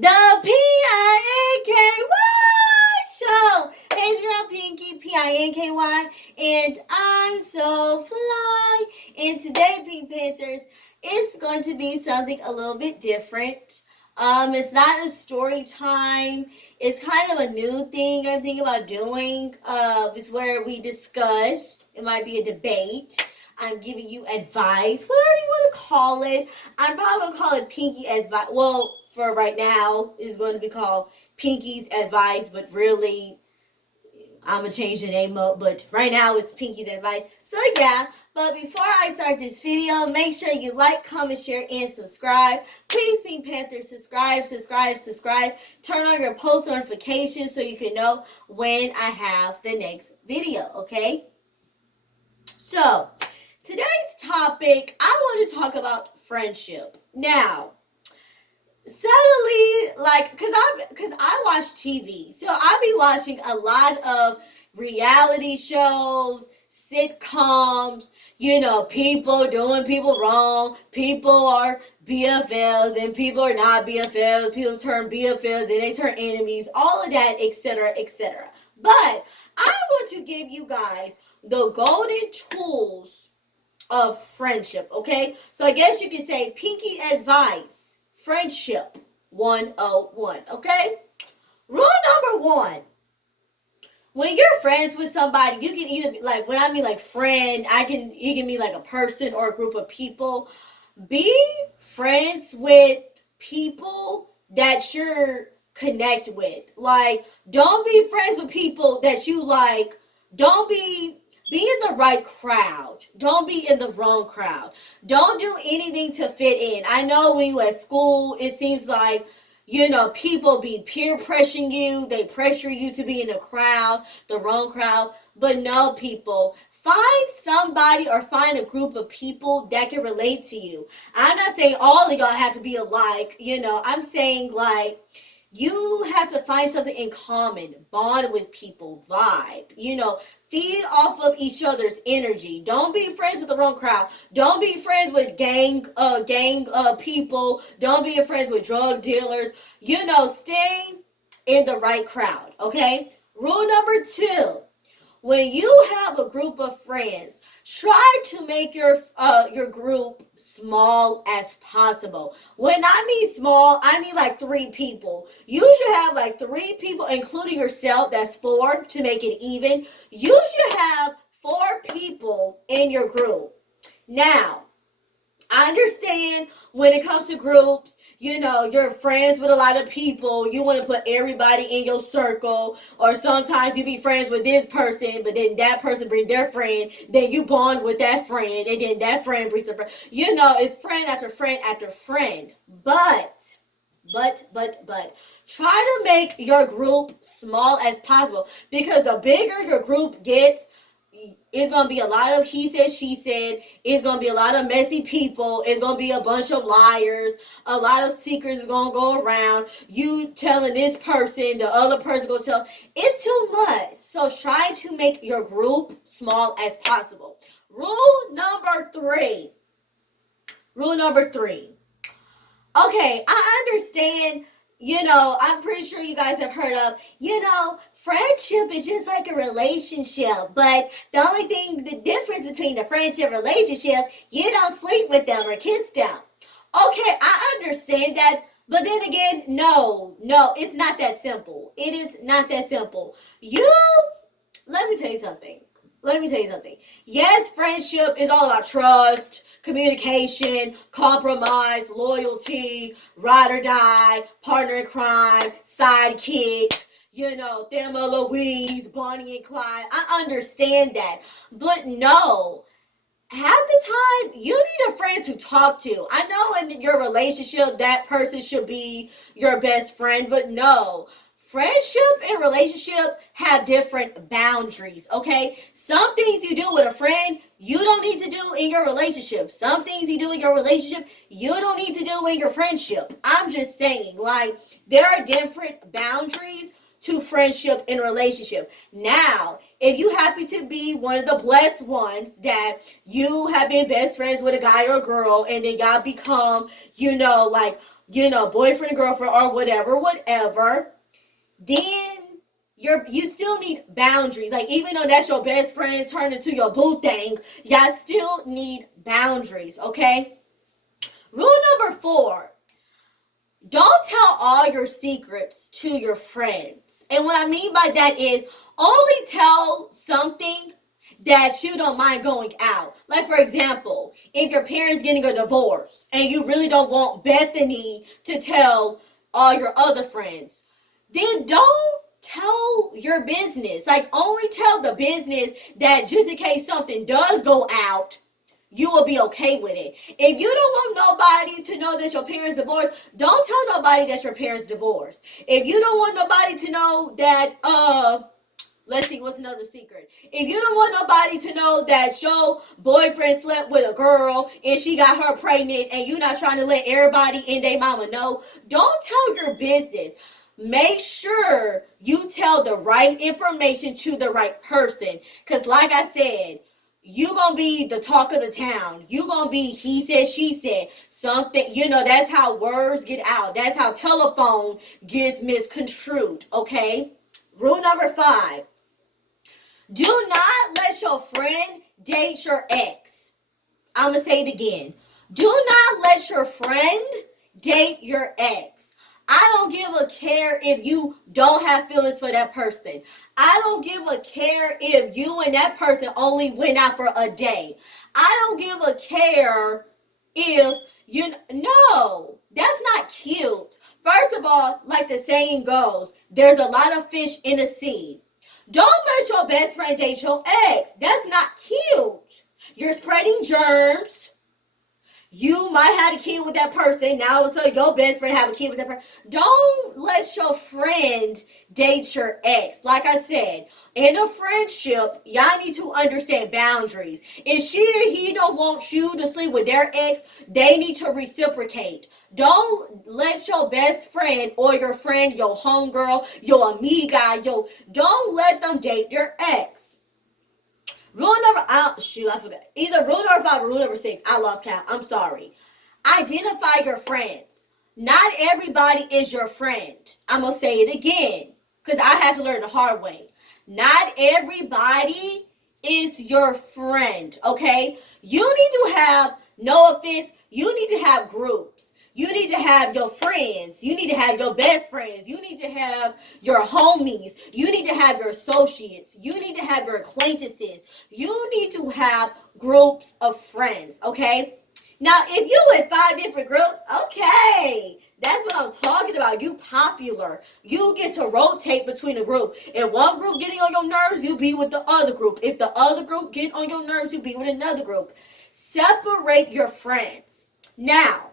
The Pinky Show. Hey, it's your girl Pinky, Pinky, and I'm so fly. And today, Pink Panthers, it's going to be something a little bit different. It's not a story time. It's kind of a new thing I'm thinking about doing. It's where we discuss. It might be a debate. I'm giving you advice, whatever you want to call it. I'm probably going to call it Pinky Advice. Well, for right now, it's going to be called Pinky's Advice, but really, I'm going to change the name up. But right now, it's Pinky's Advice. So, yeah. But before I start this video, make sure you like, comment, share, and subscribe. Please, Pink Panther, subscribe. Turn on your post notifications so you can know when I have the next video, okay? So, today's topic, I want to talk about friendship. Now, suddenly, cause I watch TV, so I be watching a lot of reality shows, sitcoms. People doing people wrong. People are BFLs and people are not BFLs. People turn BFLs and they turn enemies. All of that, etc., etc. But I'm going to give you guys the golden tools of friendship, okay? So I guess you can say Pinky Advice, Friendship 101, okay? Rule number 1. When you're friends with somebody, you can either be like, when I mean like friend, you can be like a person or a group of people. Be friends with people that you're connect with. Like, don't be friends with people that you like. Don't be in the right crowd. Don't be in the wrong crowd. Don't do anything to fit in. I know when you at school, it seems like, people be peer pressuring you. They pressure you to be in a crowd, the wrong crowd. But no, people. Find somebody or find a group of people that can relate to you. I'm not saying all of y'all have to be alike. I'm saying like, you have to find something in common, bond with people, vibe, feed off of each other's energy. Don't be friends with the wrong crowd. Don't be friends with gang people. Don't be friends with drug dealers. Stay in the right crowd, okay? Rule number 2. When you have a group of friends, try to make your group small as possible. When I mean small, I mean like 3 people. You should have like 3 people, including yourself. That's 4 to make it even. You should have 4 people in your group. Now, I understand when it comes to groups, you're friends with a lot of people. You want to put everybody in your circle. Or sometimes you be friends with this person, but then that person bring their friend. Then you bond with that friend. And then that friend brings a friend. It's friend after friend after friend. But, try to make your group small as possible. Because the bigger your group gets, it's going to be a lot of he said, she said. It's going to be a lot of messy people. It's going to be a bunch of liars. A lot of secrets is going to go around. You telling this person, the other person going to tell. It's too much. So try to make your group small as possible. Rule number 3. Okay, I understand. I'm pretty sure you guys have heard of, friendship is just like a relationship. But the difference between the friendship and relationship, you don't sleep with them or kiss them. Okay, I understand that. But then again, no, it's not that simple. It is not that simple. Let me tell you something. Yes, friendship is all about trust, communication, compromise, loyalty, ride or die, partner in crime, sidekick, Thelma Louise, Bonnie and Clyde. I understand that. But no, half the time, you need a friend to talk to. I know in your relationship, that person should be your best friend, but no. Friendship and relationship have different boundaries, okay? Some things you do with a friend, you don't need to do in your relationship. Some things you do in your relationship, you don't need to do in your friendship. I'm just saying, like, there are different boundaries to friendship and relationship. Now, if you happen to be one of the blessed ones that you have been best friends with a guy or a girl, and then y'all become, like, boyfriend, girlfriend, or whatever, then you still need boundaries. Like, even though that's your best friend turned into your boo thing, y'all still need boundaries, okay? Rule number 4, don't tell all your secrets to your friends. And what I mean by that is only tell something that you don't mind going out. Like, for example, if your parents getting a divorce and you really don't want Bethany to tell all your other friends, then don't tell your business. Like, only tell the business that just in case something does go out, you will be okay with it. If you don't want nobody to know that your parents divorced, don't tell nobody that your parents divorced. If you don't want nobody to know that, let's see, what's another secret? If you don't want nobody to know that your boyfriend slept with a girl and she got her pregnant and you're not trying to let everybody in their mama know, don't tell your business. Make sure you tell the right information to the right person. Because like I said, you gonna be the talk of the town. You gonna be he said, she said. Something, that's how words get out. That's how telephone gets misconstrued, okay? Rule number 5. Do not let your friend date your ex. I'm going to say it again. Do not let your friend date your ex. I don't give a care if you don't have feelings for that person. I don't give a care if you and that person only went out for a day. I don't give a care if no, that's not cute. First of all, like the saying goes, there's a lot of fish in the sea. Don't let your best friend date your ex. That's not cute. You're spreading germs. You might have a kid with that person. Now so your best friend have a kid with that person. Don't let your friend date your ex. Like I said, in a friendship, y'all need to understand boundaries. If she or he don't want you to sleep with their ex, they need to reciprocate. Don't let your best friend or your friend, your homegirl, your amiga, don't let them date your ex. Rule number, I forgot. Either rule number 5 or rule number 6. I lost count. I'm sorry. Identify your friends. Not everybody is your friend. I'm going to say it again because I had to learn the hard way. Not everybody is your friend, okay? You need to have, no offense, you need to have groups. You need to have your friends. You need to have your best friends. You need to have your homies. You need to have your associates. You need to have your acquaintances. You need to have groups of friends, okay? Now, if you in 5 different groups, okay, that's what I'm talking about. You popular. You get to rotate between the group. If one group getting on your nerves, you be with the other group. If the other group get on your nerves, you be with another group. Separate your friends. Now,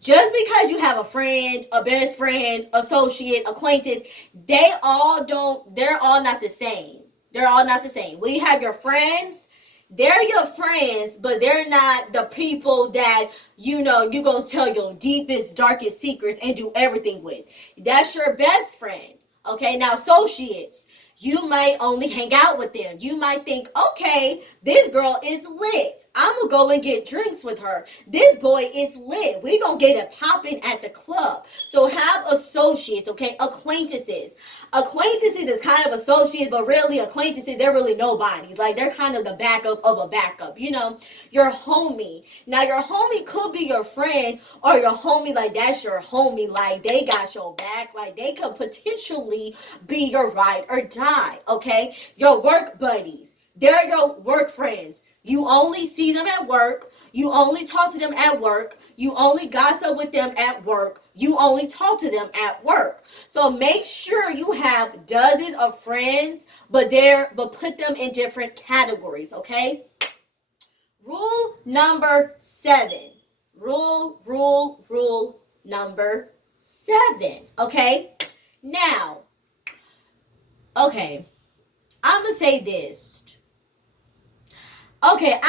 just because you have a friend, a best friend, associate, acquaintance, they're all not the same. They're all not the same. When you have your friends, they're your friends, but they're not the people that, you're going to tell your deepest, darkest secrets and do everything with. That's your best friend. Okay, now associates, you might only hang out with them. You might think, okay, this girl is lit. I'm going to go and get drinks with her. This boy is lit. We're going to get it popping at the club. So have associates, okay, acquaintances. Acquaintances is kind of associates, but really acquaintances, they're really nobodies. Like, they're kind of the backup of a backup, your homie. Now, your homie could be your friend, or your homie, like, that's your homie. Like, they got your back. Like, they could potentially be your ride or die, okay? Your work buddies, they're your work friends. You only see them at work. You only talk to them at work. You only gossip with them at work. You only talk to them at work. So make sure you have dozens of friends, but put them in different categories, okay? Rule number 7. Rule number 7, okay? Now, okay, I'm going to say this. Okay,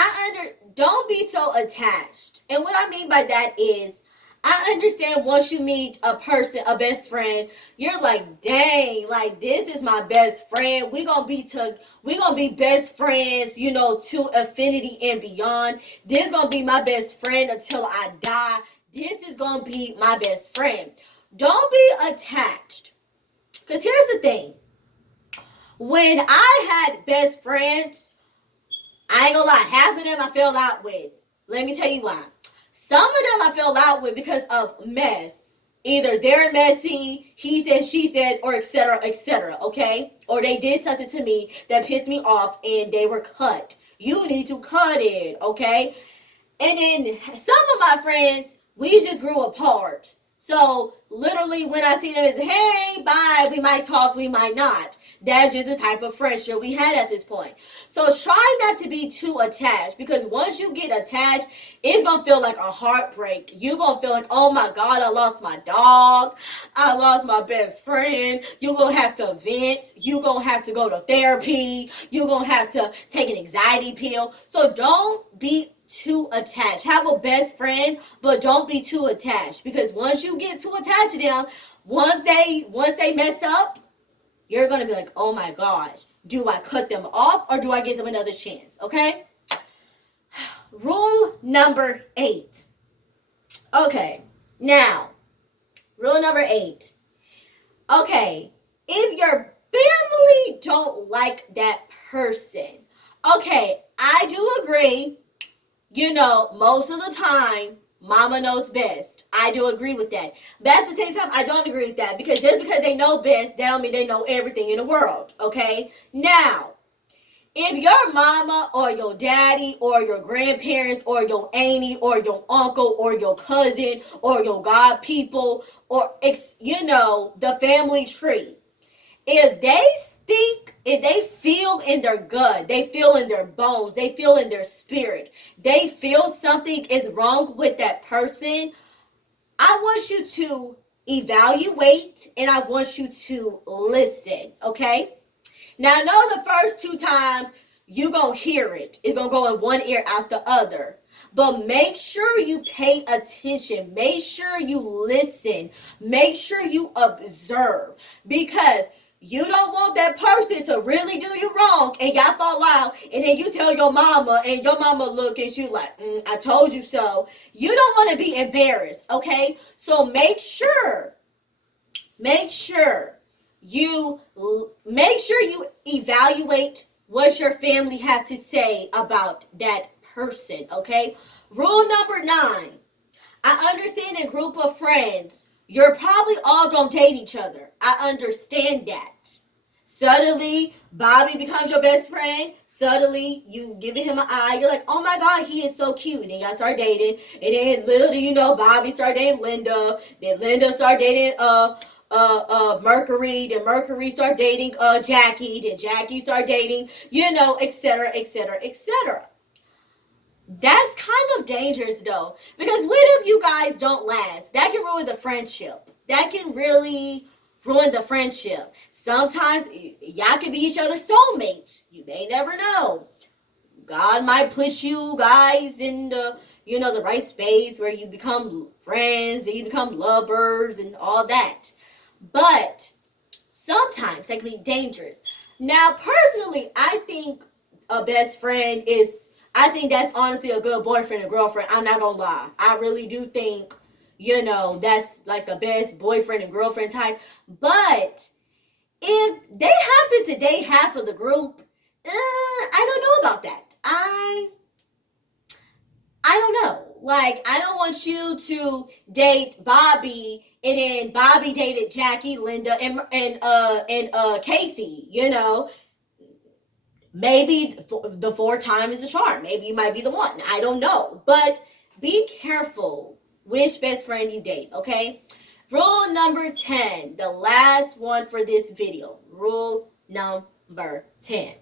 don't be so attached. And what I mean by that is, I understand once you meet a person, a best friend, you're like, dang, like, this is my best friend. We're gonna be best friends, to infinity and beyond. This is gonna be my best friend until I die. this is going to be my best friend. Don't be attached. Because here's the thing. When I had best friends, I ain't gonna lie, half of them I fell out with. Let me tell you why. Some of them I fell out with because of mess. Either they're messy, he said, she said, or etc., okay? Or they did something to me that pissed me off and they were cut. You need to cut it, okay? And then some of my friends, we just grew apart. So literally when I see them as, hey, bye, we might talk, we might not. That's just the type of friendship we had at this point. So try not to be too attached, because once you get attached, it's going to feel like a heartbreak. You're going to feel like, oh my God, I lost my dog. I lost my best friend. You're going to have to vent. You're going to have to go to therapy. You're going to have to take an anxiety pill. So don't be too attached. Have a best friend, but don't be too attached, because once you get too attached to them, once they mess up, you're going to be like, oh my gosh, do I cut them off or do I give them another chance? Okay? Rule number 8. Okay. Now, rule number 8. Okay. If your family don't like that person, okay, I do agree, most of the time, mama knows best. I do agree with that. But at the same time, I don't agree with that, because just because they know best, that don't mean they know everything in the world, okay? Now, if your mama or your daddy or your grandparents or your auntie or your uncle or your cousin or your god people or, the family tree, if they feel in their gut, they feel in their bones, they feel in their spirit, they feel something is wrong with that person, I want you to evaluate and I want you to listen, okay? Now, I know the first 2 times you're going to hear it. It's going to go in one ear out the other. But make sure you pay attention. Make sure you listen. Make sure you observe. Because you don't want that person to really do you wrong and y'all fall out, and then you tell your mama and your mama look at you like, I told you so. You don't want to be embarrassed, okay? So make sure you evaluate what your family have to say about that person, okay? Rule number 9. I understand a group of friends, you're probably all gonna date each other. I understand that. Suddenly, Bobby becomes your best friend. Suddenly, you giving him an eye. You're like, oh my God, he is so cute. And then y'all start dating. And then little do you know, Bobby started dating Linda. Then Linda started dating Mercury. Then Mercury started dating Jackie. Then Jackie started dating, etc., etc., etc. That's kind of dangerous though, because what if you guys don't last? That can ruin the friendship. That can really ruin the friendship. Sometimes y'all can be each other's soulmates. You may never know. God might put you guys in the right space where you become friends and you become lovers and all that. But sometimes that can be dangerous. Now, personally, I think a best friend I think that's honestly a good boyfriend and girlfriend. I'm not gonna lie. I really do think, that's like the best boyfriend and girlfriend type. But if they happen to date half of the group, I don't know about that. I don't know. Like, I don't want you to date Bobby and then Bobby dated Jackie, Linda, and Casey, Maybe the 4th time is a charm. Maybe you might be the one. I don't know. But be careful which best friend you date, okay? Rule number 10, the last one for this video. Rule number 10.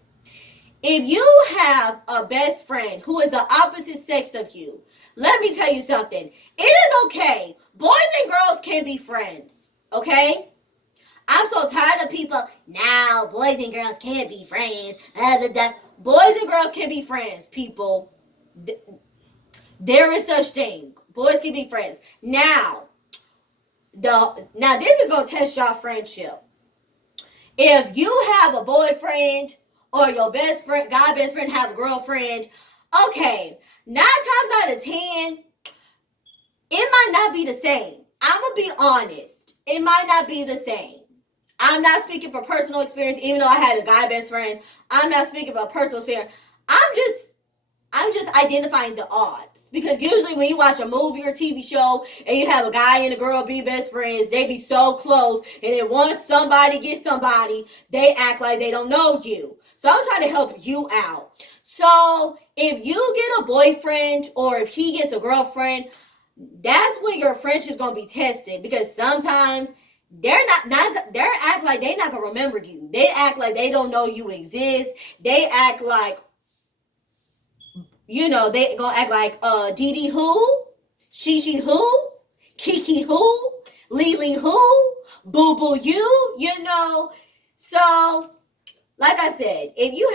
If you have a best friend who is the opposite sex of you, let me tell you something. It is okay. Boys and girls can be friends, okay? I'm so tired of people, now boys and girls can't be friends. Boys and girls can be friends, people. There is such thing. Boys can be friends. Now this is going to test y'all friendship. If you have a boyfriend or your best friend, guy best friend have a girlfriend, okay, 9 times out of 10, it might not be the same. I'm going to be honest. It might not be the same. I'm not speaking for personal experience, even though I had a guy best friend. I'm not speaking for personal experience. I'm just identifying the odds. Because usually when you watch a movie or TV show and you have a guy and a girl be best friends, they be so close. And then once somebody gets somebody, they act like they don't know you. So I'm trying to help you out. So if you get a boyfriend or if he gets a girlfriend, that's when your friendship's going to be tested. Because sometimes they're they're act like they're not going to remember you. They act like they don't know you exist. They act like, they gonna act like Dee who, She who, Kiki who, Lily who, Boo Boo you. So, like I said, if you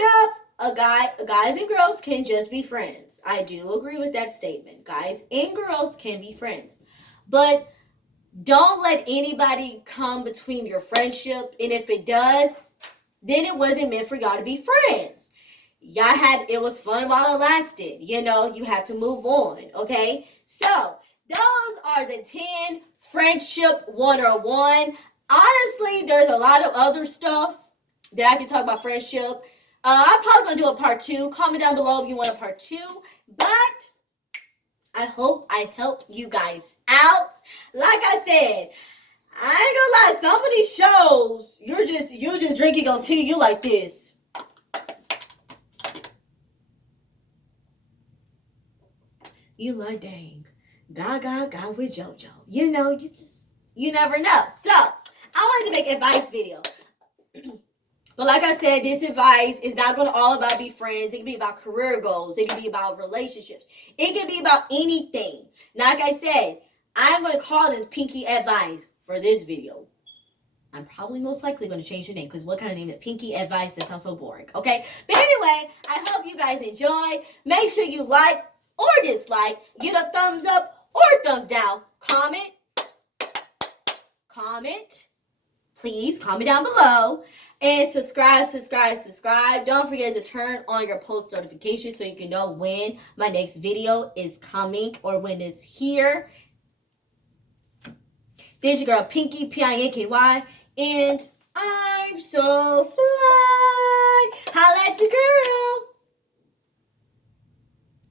have guys and girls can just be friends. I do agree with that statement. Guys and girls can be friends. But don't let anybody come between your friendship. And if it does, then it wasn't meant for y'all to be friends. It was fun while it lasted. You have to move on, okay? So, those are the 10 friendship 101. Honestly, there's a lot of other stuff that I can talk about friendship. I'm probably going to do a part 2. Comment down below if you want a part 2. But I hope I helped you guys out. Like I said, I ain't gonna lie, some of these shows, you're just drinking on tea, you like this. You like, dang, Gaga with JoJo. You never know. So, I wanted to make an advice video. But like I said, this advice is not going to all about be friends. It can be about career goals. It can be about relationships. It can be about anything. Like I said, I'm going to call this Pinky Advice for this video. I'm probably most likely going to change the name because what kind of name is Pinky Advice? That sounds so boring. Okay? But anyway, I hope you guys enjoy. Make sure you like or dislike. Give a thumbs up or thumbs down. Comment. Please comment down below. And subscribe. Don't forget to turn on your post notifications so you can know when my next video is coming or when it's here. This your girl Pinky, Pinky, and I'm so fly. Holla at your girl.